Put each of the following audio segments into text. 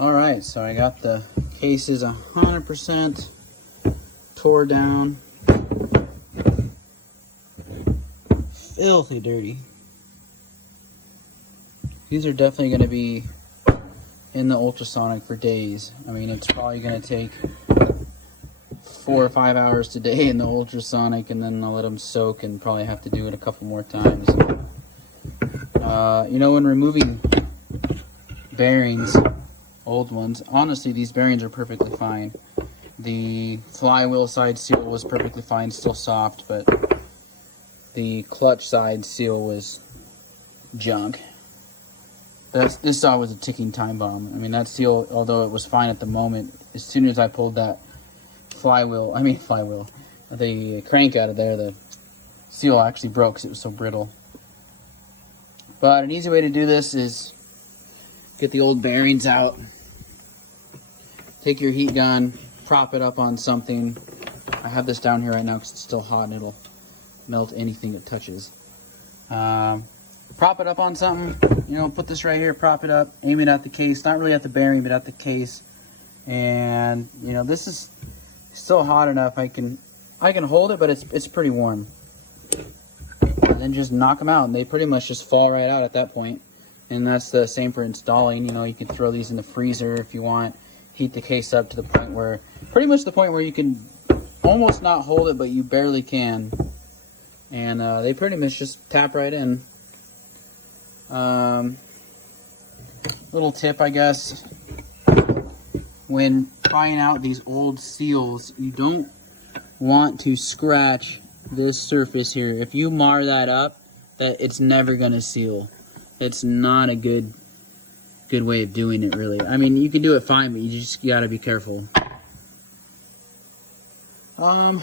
Alright, so I got the cases 100% tore down. Filthy dirty. These are definitely going to be in the ultrasonic for days. I mean, it's probably going to take 4 or 5 hours today in the ultrasonic, and then I'll let them soak and probably have to do it a couple more times. You know, when removing bearings, old ones, honestly, these bearings are perfectly fine. The flywheel side seal was perfectly fine, still soft, but the clutch side seal was junk. This saw was a ticking time bomb. I mean, that seal, although it was fine at the moment, as soon as I pulled that the crank out of there, the seal actually broke because it was so brittle. But an easy way to do this is get the old bearings out, take your heat gun, prop it up on something. I have this down here right now because it's still hot and it'll melt anything it touches. Prop it up on something, you know, put this right here, prop it up, aim it at the case, not really at the bearing, but at the case. And, you know, this is still hot enough, I can hold it, but it's pretty warm. And then just knock them out, and they pretty much just fall right out at that point. And that's the same for installing. You know, you can throw these in the freezer if you want, heat the case up to the point where, pretty much the point where you can almost not hold it, but you barely can. And they pretty much just tap right in. Little tip, I guess, when trying out these old seals, you don't want to scratch this surface here. If you mar that up, that it's never gonna seal. It's not a good way of doing it, really. I mean, you can do it fine, but you just gotta be careful. You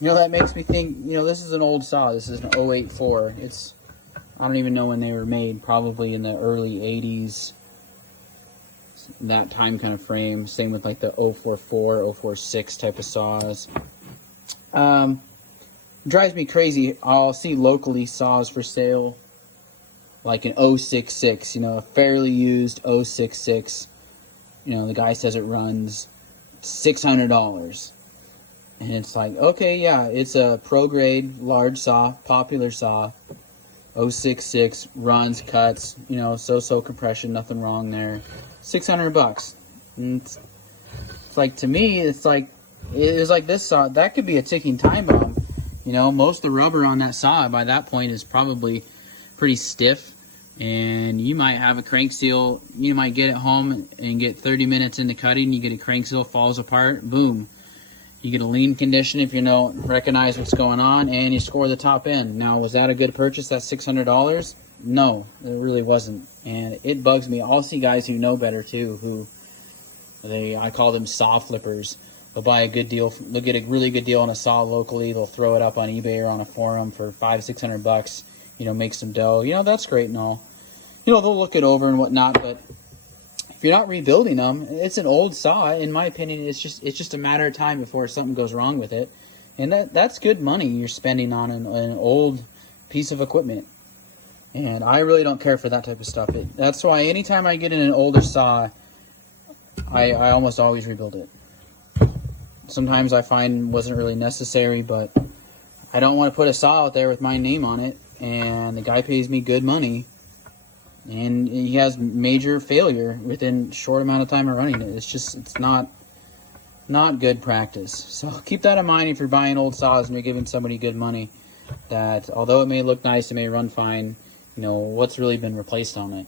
know, that makes me think, you know, this is an old saw. This is an 084. It's, I don't even know when they were made, probably in the early 80s, that time kind of frame. Same with like the 044, 046 type of saws. Drives me crazy. I'll see locally saws for sale, like an 066, you know, a fairly used 066. You know, the guy says it runs $600. And it's like, okay, yeah, it's a pro grade, large saw, popular saw. 066, runs, cuts, you know, so compression, nothing wrong there. $600. And it's like, to me, it's like, it was like this saw, that could be a ticking time bomb. You know, most of the rubber on that saw by that point is probably pretty stiff. And you might have a crank seal, you might get it home and get 30 minutes into cutting, you get a crank seal, falls apart, boom. You get a lean condition if you don't recognize what's going on, and you score the top end. Now, was that a good purchase, that $600? No, it really wasn't. And it bugs me. I'll see guys who know better too, who I call them saw flippers. They'll buy a good deal, they'll get a really good deal on a saw locally, they'll throw it up on eBay or on a forum for $500-600, you know, make some dough. You know, that's great and all. You know, they'll look it over and whatnot, but if you're not rebuilding them, it's an old saw. In my opinion, it's just a matter of time before something goes wrong with it. And that's good money you're spending on an old piece of equipment. And I really don't care for that type of stuff. That's why anytime I get in an older saw, I almost always rebuild it. Sometimes I find wasn't really necessary, but I don't want to put a saw out there with my name on it, and the guy pays me good money, and he has major failure within a short amount of time of running it. It's not good practice. So keep that in mind if you're buying old saws and you're giving somebody good money, that although it may look nice, it may run fine, you know, what's really been replaced on it.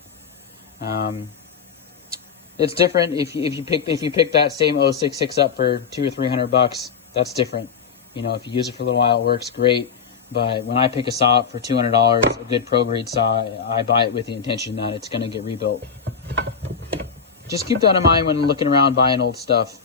It's different if you pick that same 066 up for $200 or $300. That's different. You know, if you use it for a little while, it works great. But when I pick a saw up for $200, a good pro grade saw, I buy it with the intention that it's going to get rebuilt. Just keep that in mind when looking around buying old stuff.